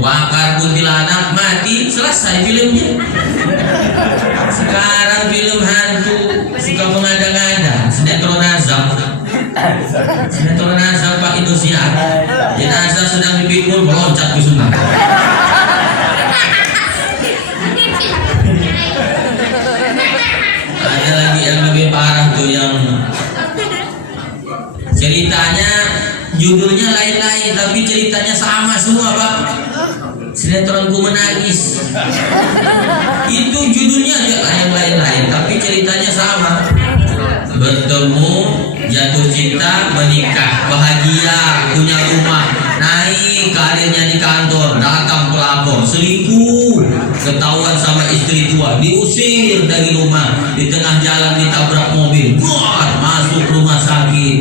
bakar kuntilanak, mati, selesai filmnya. Sekarang film hantu suka mengada-ngada, sinetron azab. Sinetron azab Pak Indosiar. Jenazah sedang dipikul, meloncat ke sungai. Ada lagi yang lebih parah tuh, yang ceritanya judulnya lain-lain tapi ceritanya sama semua Pak. Sinetronku menangis. Itu judulnya yang lain-lain tapi ceritanya sama. Bertemu, jatuh cinta, menikah, bahagia, punya rumah, naik karirnya di kantor, datang pelapor, selingkuh, ketahuan sama istri tua, diusir dari rumah, di tengah jalan ditabrak mobil, buat masuk rumah sakit.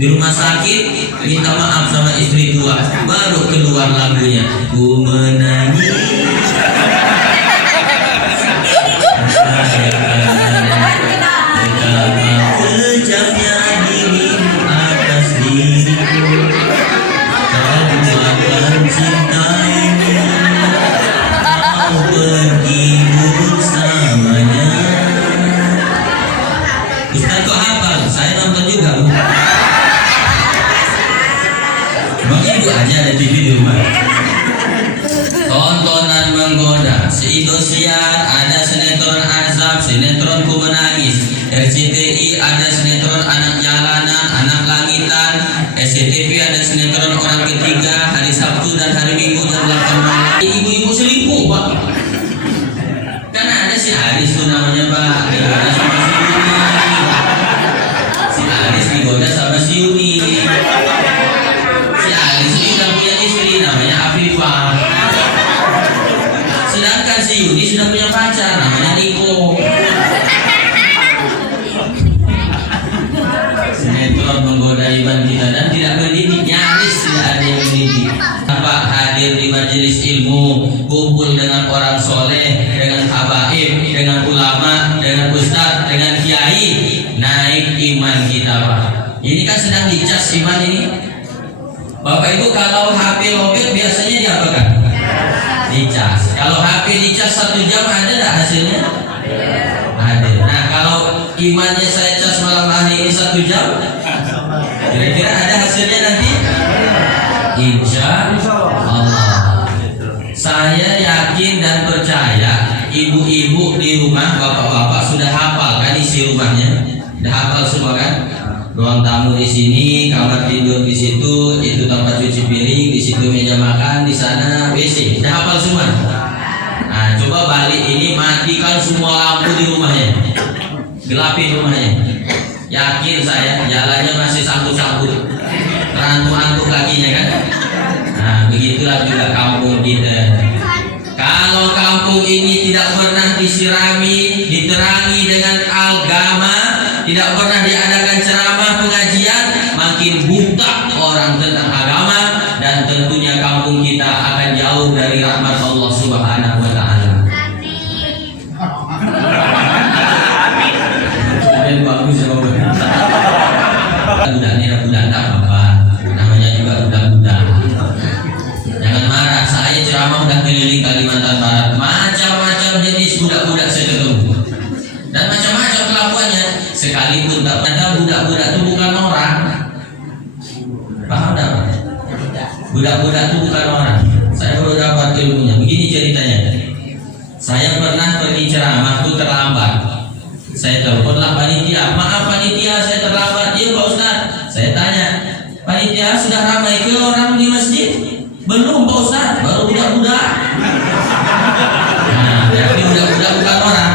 Di rumah sakit minta maaf sama istri tua, baru keluar lagunya, ku menangis. Kejamnya dirimu atas diriku, kau akan cinta ini, kau pergi bersamanya. Ustaz kok hafal? Saya nonton juga Bu. Bang Ibu aja ada TV di rumah. Tontonan menggoda, se-Indosiar ada sinetron azab, sinetron ku menangis. RCTI ada sinetron anak jalanan, anak langitan. SCTV ada sinetron orang ketiga, hari Sabtu dan hari Minggu jam 8 malam. Ibu-ibu selingkuh Pak. Kan ada si Aris tuh namanya Pak, digoda sama si Yuni. Si Aris digoda sama si Yuni. Si Aris ini udah punya istri namanya Afifah. Sedangkan si Yuni sudah punya pacar namanya Niko. Sinetron menggoda iman kita dan tidak mendidik, nyaris tidak ada yang mendidik. Apa hadir di majelis ilmu, kumpul dengan orang soleh, dengan habaib, dengan ulama, dengan ustadz, dengan kiai, naik iman kita Pak. Ini kan sedang dicas iman ini. Bapak Ibu kalau HP lobet biasanya diapakan? Dicas. Kalau HP dicas 1 jam ada tidak hasilnya? Ada. Nah kalau imannya saya cas malam hari ini 1 jam, kira-kira ada hasilnya nanti? Insya Allah. Saya yakin dan percaya ibu-ibu di rumah, bapak-bapak sudah hafal kan isi rumahnya? Sudah hafal semua kan? Ruang tamu di sini, kamar tidur di situ, itu tempat cuci piring, di situ meja makan, di sana WC. Sudah hafal semua. Nah, coba balik ini matikan semua lampu di rumahnya, gelapin rumahnya. Yakin saya jalannya masih sangkut-sangkut, terantuk-antuk kakinya kan. Nah, begitulah juga kampung kita. Kalau kampung ini tidak pernah disirami, diterangi dengan agama, tidak pernah diadakan ceramah pengajian, makin buta orang tentang agama, dan tentunya kampung kita akan jauh dari rahmat Allah Subhanahu wa taala. Amin. Bagus ya Bapak. Budak ini budak tak apa-apa, namanya juga budak-budak. Jangan marah, saya ceramah udah keliling Kalimantan Barat, macam-macam jenis budak-budak saya ketemu. Dan macam-macam kelakuannya, sekalipun tak ada budak-budak itu bukan orang. Paham tak? Budak-budak itu bukan orang. Saya baru dapat ilmunya. Begini ceritanya. Saya pernah pergi ceramah itu terlambat. Saya teleponlah panitia. Maaf panitia, saya terlambat. Iya Pak Ustaz. Saya tanya, panitia sudah ramai ke orang di masjid? Belum Pak Ustaz, baru budak-budak. Nah, berarti budak-budak bukan orang.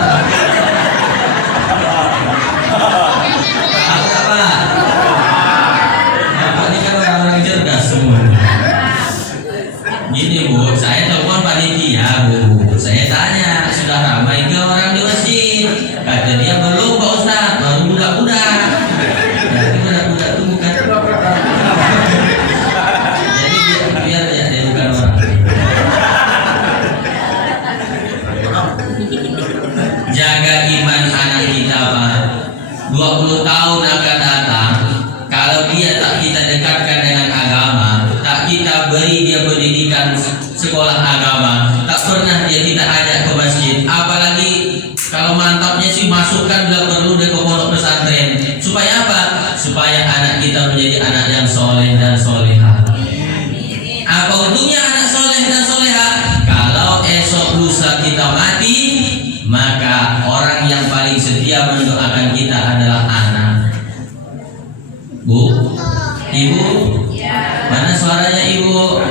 Gini Bu, saya telepon panitia Bu, saya tanya sudah ramai ke orang di masjid? Kata dia belum Pak Ustaz, baru budak-budak. Jadi budak-budak itu bukan. Jadi biar dia bukan orang. Jaga iman anak kita Pak. 20 tahun akan datang, kalau dia tak kita dekatkan dengan agama, tak kita beri dia pendidikan sekolah agama, tak pernah dia kita ajak ke masjid. Apalagi kalau mantapnya sih masukkan bila perlu ke pondok pesantren. Supaya apa? Supaya anak kita menjadi anak yang soleh dan soleha. Apa untungnya anak soleh dan soleha? Kalau esok lusa kita mati, maka orang yang paling setia mendoakan kita adalah anak. Bu, ibu, mana suaranya ibu?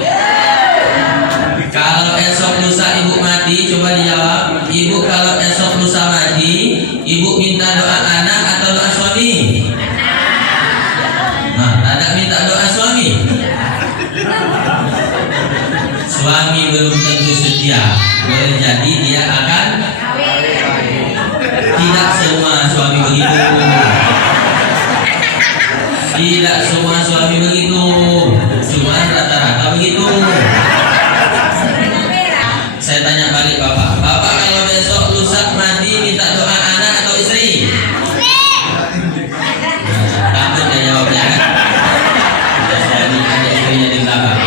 Kalau esok lusa ibu mati, coba dijawab. Ibu kalau esok lusa mati, ibu minta doa anak atau doa suami? Nah, ada minta doa suami. Suami belum tentu setia. Boleh jadi dia akan. Tidak semua suami begitu. Tidak semua suami begitu. Cuma rata-rata begitu. Saya tanya balik bapak. Bapak kalau besok lusa mati minta doa anak atau istri? Takut dia jawabnya kan? Suami ada istrinya di belakang.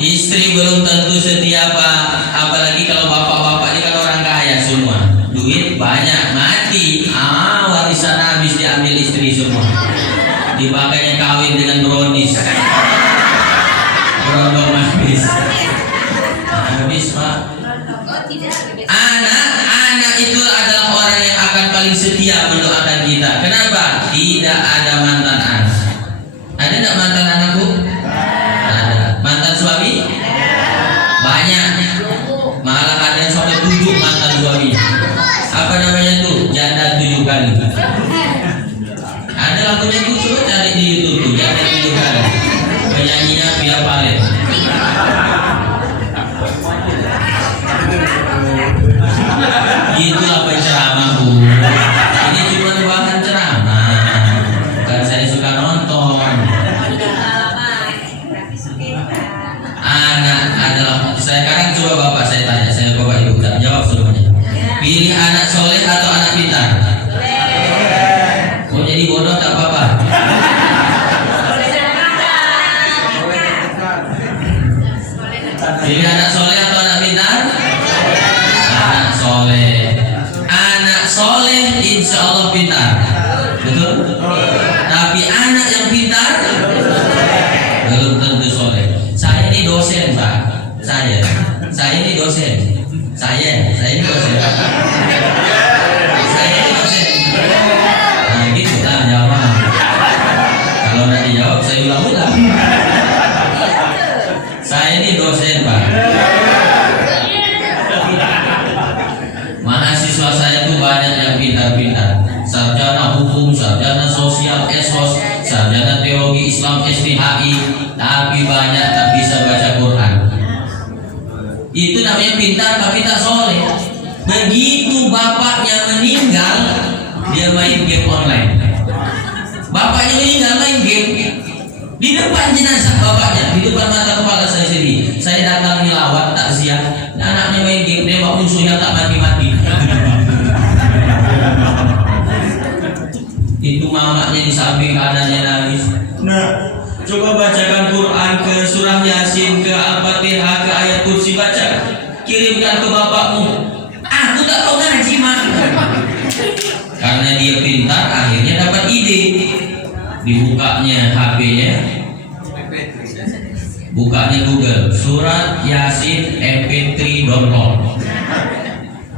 Istri belum tentu setia pak. Apalagi kalau bapak-bapak ini kan orang kaya semua. Duit banyak mati. Warisan habis diambil istri semua. Dipakainya kawin dengan brownies. Berondong habis. Habis pak. Anak itu adalah orang yang akan paling setia mendoakan kita. Kenapa? Tidak ada mantan anak. Ada tidak mantan anak bu? Ada. Mantan suami? Banyak. Malah ada yang sampai 7 mantan suami. Apa namanya tuh? Janda 7 kali. Ada lagunya tuh, coba cari di YouTube tuh, janda 7 kali. Penyanyinya Via Valen. Itulah penceramah bu. Ini cuma bahan ceramah. Bukan saya suka nonton. Anak adalah. Sekarang coba bapak saya tanya, saya bapak ibu tak jawab semuanya. Pilih anak soleh atau anak pintar? Mau jadi bodoh tak apa-apa. Pilih anak soleh atau anak pintar? Anak soleh. Anak soleh insya Allah pintar. Betul? Tapi anak yang pintar belum tentu soleh. Saya ini dosen pak. Saya ini dosen. Saya ini dosen. Saya ini dosen. Nah gitu lah jawab. Kalau nggak dijawab saya ulang-ulang. Saya ini dosen pak. Mahasiswa saya tuh banyak yang pintar-pintar. Sarjana hukum, sarjana sosial, esos, sarjana teologi Islam STHI, tapi banyak tak bisa baca Quran. Itu namanya pintar tapi tak soleh. Begitu bapaknya meninggal, dia main game online. Bapaknya meninggal main game di depan jenazah bapaknya, di depan mata kepala saya sendiri. Saya datang melawat takziah, anaknya main game, nembak musuhnya tak mati-mati. Itu mamaknya di samping kanannya nangis. Nah, coba bacakan Quran ke surah Yasin, ke Al-Fatihah, ke ayat kursi, baca. Kirimkan ke bapakmu. Aku tak tahu ngaji mak. Karena dia pintar, akhirnya dapat ide. Dibukanya HP-nya, bukanya Google, surat Yasin MP3 download.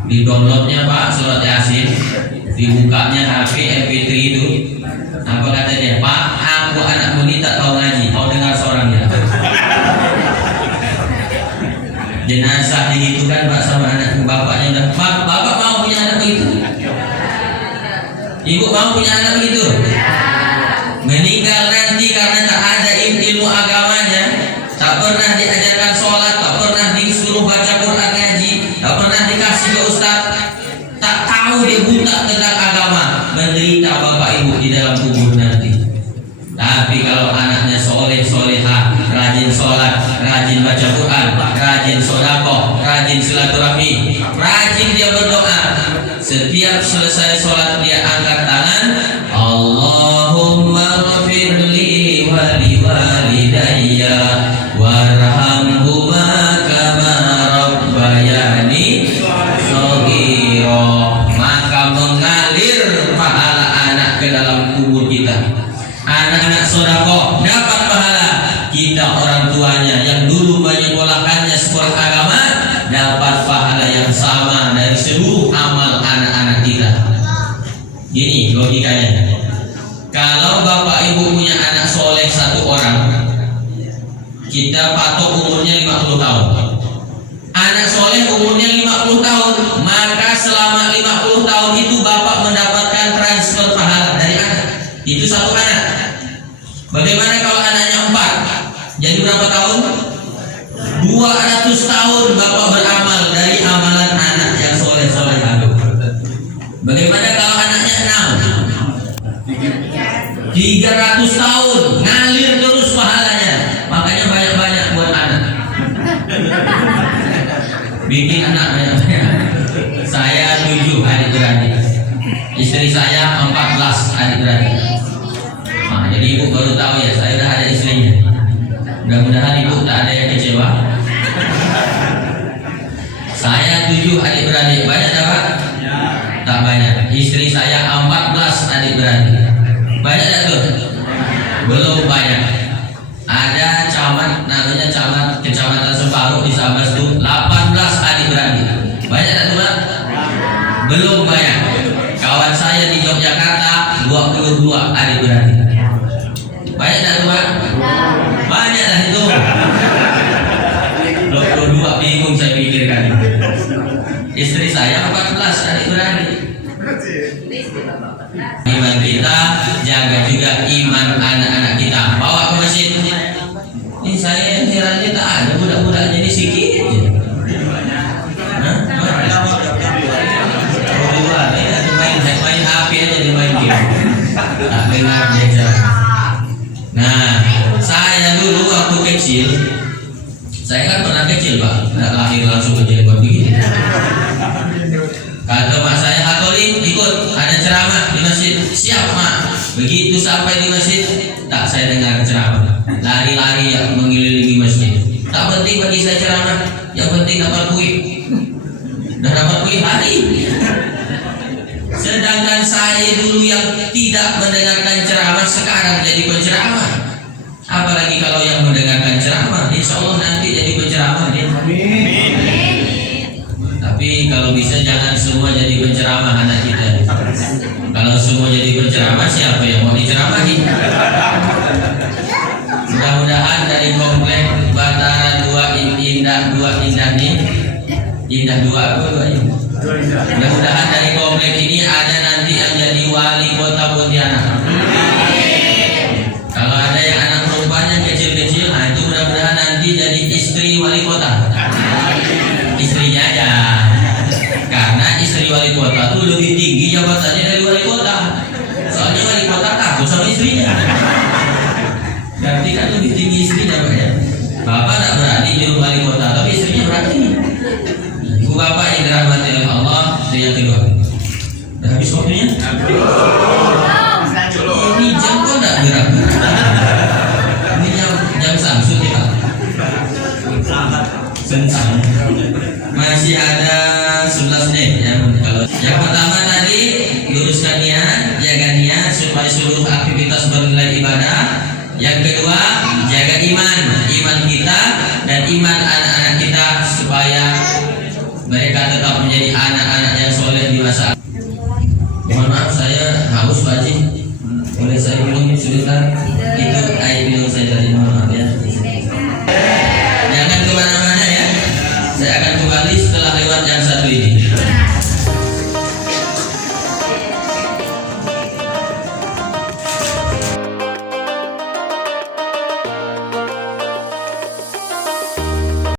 Di downloadnya pak surat Yasin, dibukanya HP MP3 itu. Apa kata dia? Pak, aku anakmu ini tak tahu ngaji, kau dengar seorangnya. Jenazah digitukan pak sama anak bapaknya. Dan pak, bapak mau punya anak begitu? Ibu mau punya anak begitu? Meninggal nanti karena tak ada ilmu agamanya, tak pernah diajarkan sholat, tak pernah disuruh baca Quran ngaji, tak pernah dikasih ke ustaz, tak tahu dia buta tentang agama, menderita bapak ibu di dalam kubur nanti. Tapi kalau anaknya soleh soleha, rajin sholat, rajin baca Quran, rajin sodako, rajin silaturahmi, rajin dia berdoa, setiap selesai sholat dia angkat tangan, Allahumma ghafirli wa liwalidayya seluruh amal anak-anak kita. Gini logikanya, kalau bapak ibu punya anak soleh satu orang, kita patok umurnya 50 tahun. Anak soleh umurnya 50 tahun, maka selama 50 tahun itu bapak mendapatkan transfer pahala dari anak. Itu satu anak. Bagaimana kalau anaknya 4? Jadi berapa tahun? 200 tahun bapak beramal dari amalan anak yang soleh-soleh itu. Bagaimana kalau anaknya 6? 300 tahun ngalir terus pahalanya. Makanya banyak-banyak buat anak. Bikin anak banyak-banyak. Saya 7 adik-beradik. Istri saya 14 adik-beradik. Nah, jadi ibu baru tahu ya, saya udah ada istrinya. Mudah-mudahan ibu tak ada yang kecewa. Saya 7 adik-beradik. Banyak tak Pak? Tak banyak. Istri saya 14 adik-beradik. Banyak tak tuh? Belum banyak. Ada camat, namanya camat Kecamatan Separuh di Sabas tuh 18 adik-beradik. Banyak tak tuh Pak? Belum banyak. Kawan saya di Yogyakarta 22 adik-beradik. Banyak tak tuh Pak? Banyak lah itu. 22 bingung saya pikirkan. Istri saya 14 adik-beradik. Iman kita, jaga juga iman anak-anak kita. Bawa ke masjid. Ini saya herannya tak ada budak-budaknya ini sikit. Main HP aja dia main game. Tak dengar dia jalan. Nah, saya dulu waktu kecil, saya kan pernah kecil Pak, nggak lahir langsung kecil begini. Kata mak saya, Hatoli ikut ada ceramah di masjid. Siap mak. Begitu sampai di masjid, tak saya dengar ceramah. Lari-lari yang mengelilingi masjid. Tak penting bagi saya ceramah, yang penting dapat kuih. Dah dapat kuih hari. Sedangkan saya dulu yang tidak mendengarkan ceramah sekarang jadi penceramah. Apalagi kalau yang mendengarkan ceramah, insya Allah nanti jadi penceramah dia. Amin. Tapi kalau bisa jangan semua jadi penceramah anak kita. Kalau semua jadi penceramah, siapa yang mau diceramahi? Mudah-mudahan dari komplek Batara 2 Indah nih, Indah 2 mudah-mudahan dari komplek ini ada nanti yang jadi wali kota Pontianak. Kalau ada yang anak perempuannya kecil-kecil, nah itu mudah-mudahan nanti jadi istri wali kota. Istrinya aja. Karena istri wali kota tuh lebih tinggi jabatannya dari wali kota. Soalnya wali kota takut sama istrinya. Berarti kan lebih tinggi istrinya Pak ya. Bapak tak berani jadi wali kota, tapi istrinya berani. Ibu bapak yang dirahmati oleh Allah, yang kedua. Dah habis waktunya? Ini jam kok tak gerak. Ini jam Samsung ya Pak. Sensang. Masih ada 11 menit ya. Kalau yang pertama tadi luruskan niat, jaga niat supaya seluruh aktivitas bernilai ibadah. Yang kedua, jaga iman kita dan iman anak-anak kita supaya mereka tetap menjadi anak-anak yang soleh di masa. Mohon maaf saya haus Pak Haji. Boleh saya minum sebentar? Itu air minum saya tadi, mohon maaf ya.